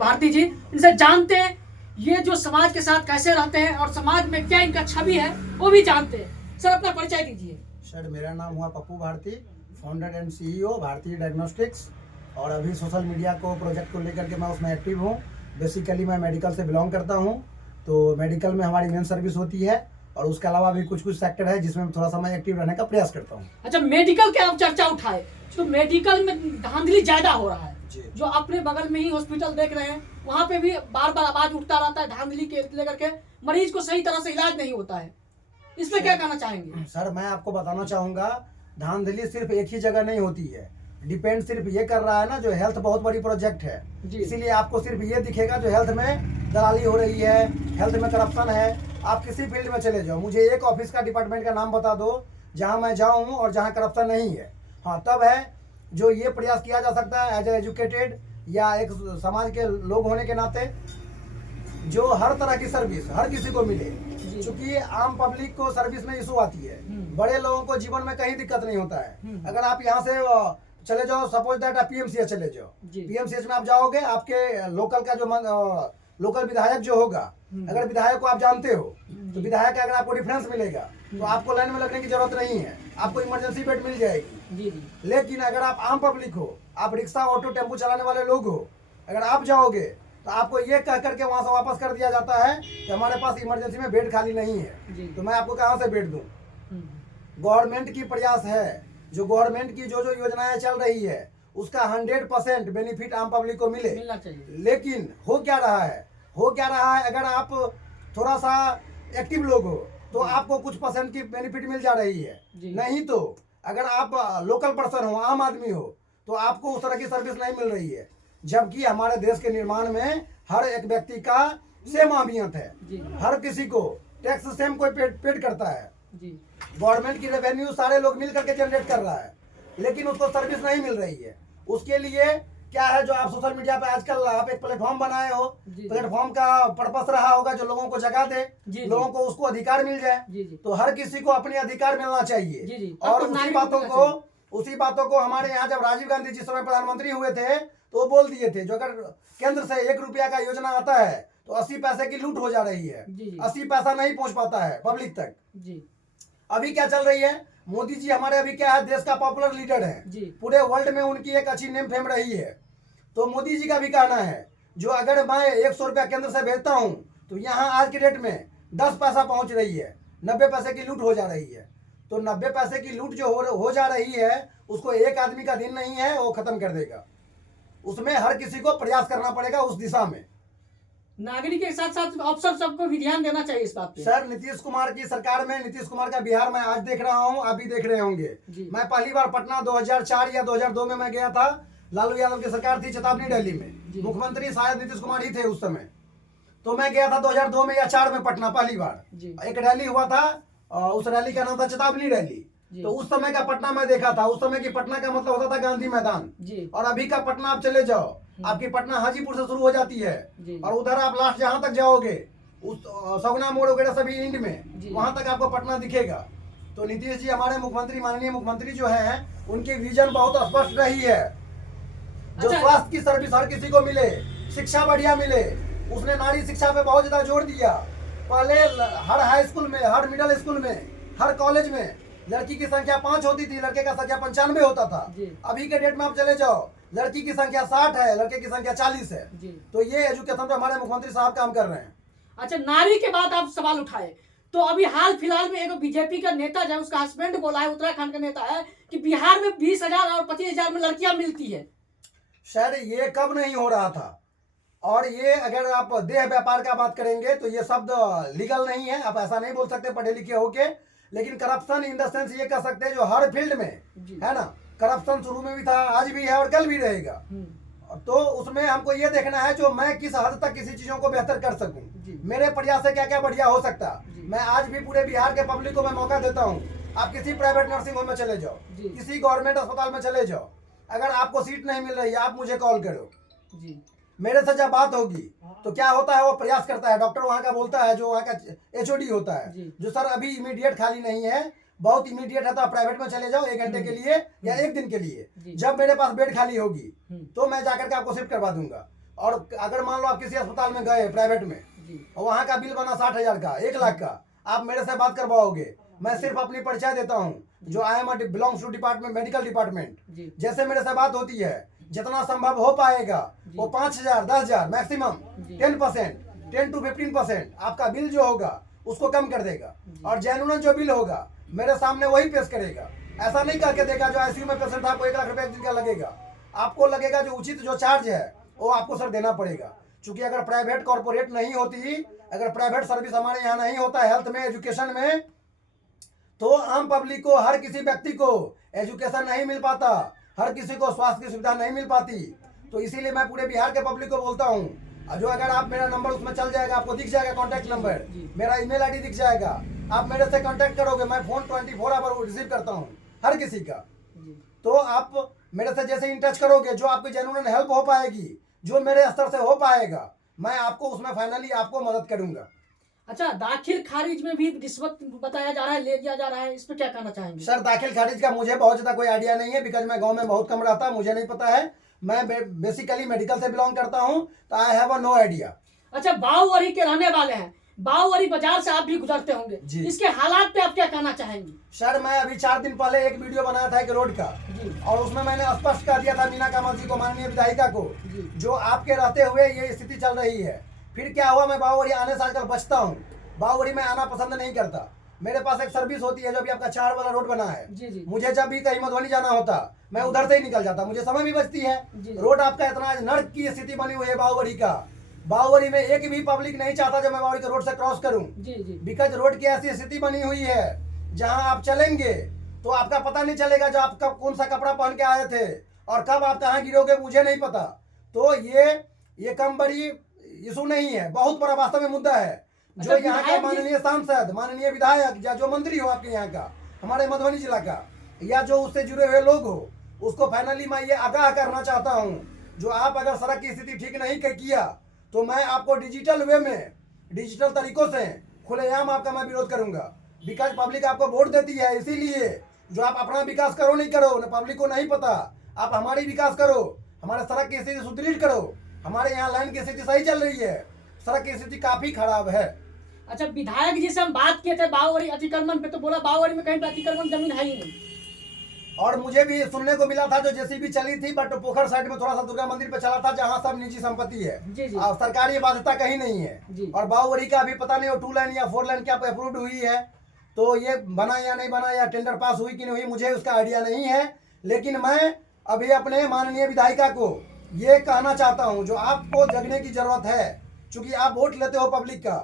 भारती जी, इनसे जानते हैं ये जो समाज के साथ कैसे रहते हैं और समाज में क्या इनका छवि है वो भी जानते हैं। सर अपना परिचय दीजिए। सर मेरा नाम हुआ Pappu Bharti, founder and CEO Bharatiya diagnostics. और अभी सोशल मीडिया को प्रोजेक्ट को लेकर के मैं उसमें एक्टिव हूँ। बेसिकली मैं मेडिकल से बिलोंग करता हूँ, तो मेडिकल में हमारी मेन सर्विस होती है और उसके अलावा भी कुछ सेक्टर है जिसमें थोड़ा सा मैं एक्टिव रहने का प्रयास करता हूँ। अच्छा, मेडिकल के आप चर्चा उठाए तो मेडिकल में धांधली ज्यादा हो रहा है। जो अपने बगल में ही हॉस्पिटल देख रहे हैं वहाँ पे भी बार बार आवाज उठता रहता है धांधली के लेकर के, मरीज को सही तरह से इलाज नहीं होता है। इसमें क्या कहना चाहेंगे? सर मैं आपको बताना चाहूँगा, धांधली सिर्फ एक ही जगह नहीं होती है। डिपेंड सिर्फ ये कर रहा है ना, जो हेल्थ बहुत बड़ी प्रोजेक्ट है, इसीलिए आपको सिर्फ ये दिखेगा जो हेल्थ में दलाली हो रही है, हेल्थ में करप्शन है। आप किसी फील्ड में चले जाओ, मुझे एक ऑफिस का डिपार्टमेंट का नाम बता दो जहाँ मैं जाऊँ और जहाँ करप्शन नहीं है। हाँ, तब है जो ये प्रयास किया जा सकता है एज ए एजुकेटेड या एक समाज के लोग होने के नाते, जो हर तरह की सर्विस हर किसी को मिले। क्योंकि आम पब्लिक को सर्विस में इशू आती है, बड़े लोगों को जीवन में कहीं दिक्कत नहीं होता है। अगर आप यहाँ से चले जाओ, सपोज दैट आप पीएमसीएच चले जाओ, पीएमसीएच में आप जाओगे, आपके लोकल का जो लोकल विधायक जो होगा, अगर विधायक को आप जानते हो तो विधायक का अगर आपको डिफरेंस मिलेगा तो आपको लाइन में लगने की जरूरत नहीं है, आपको इमरजेंसी बेड मिल जाएगी। लेकिन अगर आप आम पब्लिक हो, आप रिक्शा ऑटो टेम्पो चलाने वाले लोग हो, अगर आप जाओगे तो आपको ये कह करके वहां से वापस कर दिया जाता है कि हमारे पास इमरजेंसी में बेड खाली नहीं है, तो मैं आपको कहाँ से बेड दूं। गवर्नमेंट की प्रयास है, जो गवर्नमेंट की जो योजनाएं चल रही है उसका 100% बेनिफिट आम पब्लिक को मिलना चाहिए। लेकिन हो क्या रहा है, अगर आप थोड़ा सा एक्टिव लोग हो तो आपको कुछ परसेंट की बेनिफिट मिल जा रही है, नहीं तो अगर आप लोकल पर्सन हो, आम आदमी हो, तो आपको उस तरह की सर्विस नहीं मिल रही है। जबकि हमारे देश के निर्माण में हर एक व्यक्ति का सेम अहमियत है, हर किसी को टैक्स सेम कोई पेड करता है। गवर्नमेंट की रेवेन्यू सारे लोग मिल करके जनरेट कर रहा है, लेकिन उसको सर्विस नहीं मिल रही है। उसके लिए क्या है, जो आप सोशल मीडिया पे आजकल आप एक प्लेटफॉर्म बनाए हो, प्लेटफॉर्म का पर्पस रहा होगा जो लोगों को जगा दे, लोगों को उसको अधिकार मिल जाए। तो हर किसी को अपने अधिकार मिलना चाहिए। और उसी बातों को हमारे यहाँ जब राजीव गांधी जिस समय प्रधानमंत्री हुए थे तो वो बोल दिए थे, जो अगर केंद्र से 1 रुपया का योजना आता है तो 80 पैसे की लूट हो जा रही है, 80 पैसा नहीं पहुंच पाता है पब्लिक तक। अभी क्या चल रही है, मोदी जी हमारे अभी क्या है, देश का पॉपुलर लीडर है, पूरे वर्ल्ड में उनकी एक अच्छी नेम फेम रही है। तो मोदी जी का भी कहना है, जो अगर मैं 100 रुपया केंद्र से भेजता हूं तो यहाँ आज के डेट में 10 पैसा पहुंच रही है, 90 पैसे की लूट हो जा रही है। तो 90 पैसे की लूट जो हो जा रही है उसको एक आदमी का दिन नहीं है वो खत्म कर देगा। उसमें हर किसी को प्रयास करना पड़ेगा उस दिशा में। नागरिक के साथ साथ अफसर सबको भी ध्यान देना चाहिए इस बात पे। सर नीतीश कुमार की सरकार में, नीतीश कुमार का बिहार में आज देख रहा हूँ, आप भी देख रहे होंगे। मैं पहली बार पटना 2004 या 2002 में मैं गया था, लालू यादव की सरकार थी चेतावनी दिल्ली में, मुख्यमंत्री शायद नीतीश कुमार ही थे उस समय। तो मैं गया था 2002 में या 4 में पटना पहली बार। एक रैली हुआ था, उस रैली का नाम था चेतावनी रैली। तो उस समय का पटना में देखा था, उस समय की पटना का मतलब होता था गांधी मैदान। और अभी का पटना आप चले जाओ, आपकी पटना हाजीपुर से शुरू हो जाती है और उधर आप लास्ट जहां तक जाओगे उस सगुना मोड़ वगैरह सभी इंड में, वहां तक आपको पटना दिखेगा। तो नीतीश जी हमारे मुख्यमंत्री, माननीय मुख्यमंत्री जो है, उनकी विजन बहुत स्पष्ट रही है, जो स्वास्थ्य की सर्विस हर किसी को मिले, शिक्षा बढ़िया मिले। उसने नारी शिक्षा पे बहुत ज्यादा जोर दिया। पहले हर हाई स्कूल में, हर मिडिल स्कूल में, हर कॉलेज में लड़की की संख्या 5 होती थी, लड़के का संख्या 95 होता था। अभी के डेट में आप चले जाओ, लड़की की संख्या 60 है, लड़के की संख्या 40 है। तो ये एजुकेशन पे हमारे मुख्यमंत्री साहब काम कर रहे हैं। अच्छा, नारी के बाद आप सवाल उठाए तो अभी हाल फिलहाल में एक बीजेपी का नेता जो है, उसका हस्बैंड बोला है, उत्तराखंड का नेता है, कि बिहार में 20,000 और 25,000 में लड़कियां मिलती है। सर ये कब नहीं हो रहा था, और ये अगर आप देह व्यापार का बात करेंगे तो ये शब्द लीगल नहीं है, आप ऐसा नहीं बोल सकते पढ़े लिखे होके। लेकिन करप्शन इन द सेंस ये कह सकते हैं जो हर फील्ड में है ना, करप्शन शुरू में भी था, आज भी है और कल भी रहेगा। तो उसमें हमको ये देखना है जो मैं किस हद तक किसी चीजों को बेहतर कर सकूं, मेरे प्रयास से क्या क्या बढ़िया हो सकता। मैं आज भी पूरे बिहार के पब्लिक को मैं मौका देता हूं, आप किसी प्राइवेट नर्सिंग होम में चले जाओ, किसी गवर्नमेंट अस्पताल में चले जाओ, अगर आपको सीट नहीं मिल रही है आप मुझे कॉल करो, मेरे से जब बात होगी तो क्या होता है, वो प्रयास करता है, डॉक्टर वहाँ का बोलता है, जो वहाँ का एचओडी होता है, जो सर अभी इमीडिएट खाली नहीं है, बहुत इमीडिएट है तो आप प्राइवेट में चले जाओ 1 घंटे के लिए या 1 दिन के लिए, जब मेरे पास बेड खाली होगी तो मैं जाकर के आपको शिफ्ट करवा दूंगा। और अगर मान लो आप किसी अस्पताल में गए प्राइवेट में और वहाँ का बिल बना 60,000 का, 1 लाख का, आप मेरे से बात करवाओगे। मैं सिर्फ अपनी परिचय देता हूँ, जो I am belongs to department medical department. जैसे मेरे से बात होती है, जितना संभव हो पाएगा वो 5,000, 10,000 मैक्सिमम 10%, 10 to 15% आपका बिल जो होगा उसको कम कर देगा। और जेन्युइन जो बिल होगा मेरे सामने वही पेश करेगा। ऐसा नहीं करके देगा जो आईसीयू में पेशेंट था आपको 1 लाख रुपए एक दिन का लगेगा। आपको लगेगा जो उचित जो चार्ज है वो आपको सर देना पड़ेगा। क्योंकि अगर प्राइवेट कॉर्पोरेट नहीं होती, अगर प्राइवेट सर्विस हमारे यहाँ नहीं होता हेल्थ में, एजुकेशन में, तो आम पब्लिक को, हर किसी व्यक्ति को एजुकेशन नहीं मिल पाता, हर किसी को स्वास्थ्य की सुविधा नहीं मिल पाती। तो इसीलिए मैं पूरे बिहार के पब्लिक को बोलता हूँ, जो अगर आप मेरा नंबर उसमें चल जाएगा, आपको दिख जाएगा कॉन्टैक्ट नंबर, मेरा ईमेल आईडी दिख जाएगा, आप मेरे से कांटेक्ट करोगे। मैं फोन 24 आवर रिसीव करता हूँ हर किसी का। तो आप मेरे से जैसे इन टच करोगे, जो आपकी जेन्युइन हेल्प हो पाएगी, जो मेरे स्तर से हो पाएगा, मैं आपको उसमें फाइनली आपको मदद करूंगा। अच्छा, दाखिल खारिज में भी रिश्वत बताया जा रहा है, ले लिया जा रहा है, इस पर क्या कहना चाहेंगे? सर, दाखिल खारिज का मुझे बहुत ज्यादा कोई आइडिया नहीं है, बिकॉज मैं गांव में बहुत कम रहता, मुझे नहीं पता है। मैं बेसिकली मेडिकल से बिलोंग करता हूं, तो आई हैव नो आइडिया। अच्छा, बावरी के रहने वाले हैं, बावरी बाजार से आप भी गुजरते होंगे, इसके हालात पे आप क्या कहना चाहेंगे? सर, मैं अभी 4 दिन पहले एक वीडियो बनाया था एक रोड का, और उसमें मैंने स्पष्ट कर दिया था मीना कामत जी को, माननीय विधायिका को, जो आपके रहते हुए ये स्थिति चल रही है। फिर क्या हुआ, मैं बावरी आने से आजकल बचता हूँ, बावरी में आना पसंद नहीं करता। मेरे पास एक सर्विस होती है, जो भी आपका 4 वाला रोड बना है, मुझे जब भी कहीं मधुबनी जाना होता मैं उधर से ही निकल जाता, मुझे समय भी बचती है। रोड आपका इतना नर्क की स्थिति बनी हुई है बावरी का, बावरी में एक भी पब्लिक नहीं चाहता जब मैं बावरी के रोड से क्रॉस करूं, बिकॉज रोड की ऐसी स्थिति बनी हुई है जहां आप चलेंगे तो आपका पता नहीं चलेगा जो आप कब कौन सा कपड़ा पहन के आए थे और कब आप कहाँ गिरोगे, मुझे नहीं पता। तो ये कम बड़ी इशू नहीं है, बहुत बड़ा वास्तव में मुद्दा है। जो यहाँ का माननीय सांसद, माननीय विधायक या जो मंत्री हो आपके यहाँ का, हमारे मधुबनी जिला का, या जो उससे जुड़े हुए लोग हो, उसको फाइनली मैं ये आगाह करना चाहता हूँ, जो आप अगर सड़क की स्थिति ठीक नहीं किया तो मैं आपको डिजिटल वे में, डिजिटल तरीकों से खुलेआम आपका मैं विरोध करूंगा। बिकॉज पब्लिक आपको वोट देती है, इसीलिए जो आप अपना विकास करो नहीं करो, न पब्लिक को नहीं पता, आप हमारी विकास करो, हमारे सड़क की स्थिति सुदृढ़ करो। हमारे यहाँ लाइन की स्थिति सही चल रही है, सड़क की स्थिति काफी खराब है। अच्छा, विधायक जी से हम बात किए थे बावरी अतिक्रमण पे, तो बोला बावरी में कहीं अतिक्रमण जमीन है ही नहीं। और मुझे भी सुनने को मिला था जो जेसीबी चली थी, बट पोखर साइड में थोड़ा सा दुर्गा मंदिर पे चला था, जहाँ सब निजी संपत्ति है, और सरकारी बाध्यता कहीं नहीं है। और बावरी का अभी पता नहीं वो 2 लाइन या 4 लाइन क्या अप्रूव्ड हुई है, तो ये बना या नहीं बना, या टेंडर पास हुई कि नहीं हुई, मुझे उसका आइडिया नहीं है। लेकिन मैं अभी अपने माननीय विधायिका को ये कहना चाहता हूँ, जो आपको जगने की जरूरत है, क्योंकि आप वोट लेते हो पब्लिक का,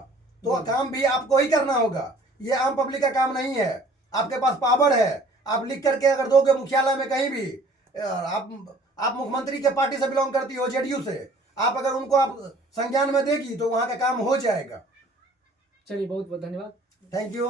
तो काम भी आपको ही करना होगा। ये आम पब्लिक का काम नहीं है। आपके पास पावर है, आप लिख करके अगर दोगे मुख्यालय में कहीं भी, आप मुख्यमंत्री के पार्टी से बिलोंग करती हो, जेडीयू से, आप अगर उनको आप संज्ञान में देगी तो वहां का काम हो जाएगा। चलिए, बहुत बहुत धन्यवाद, थैंक यू।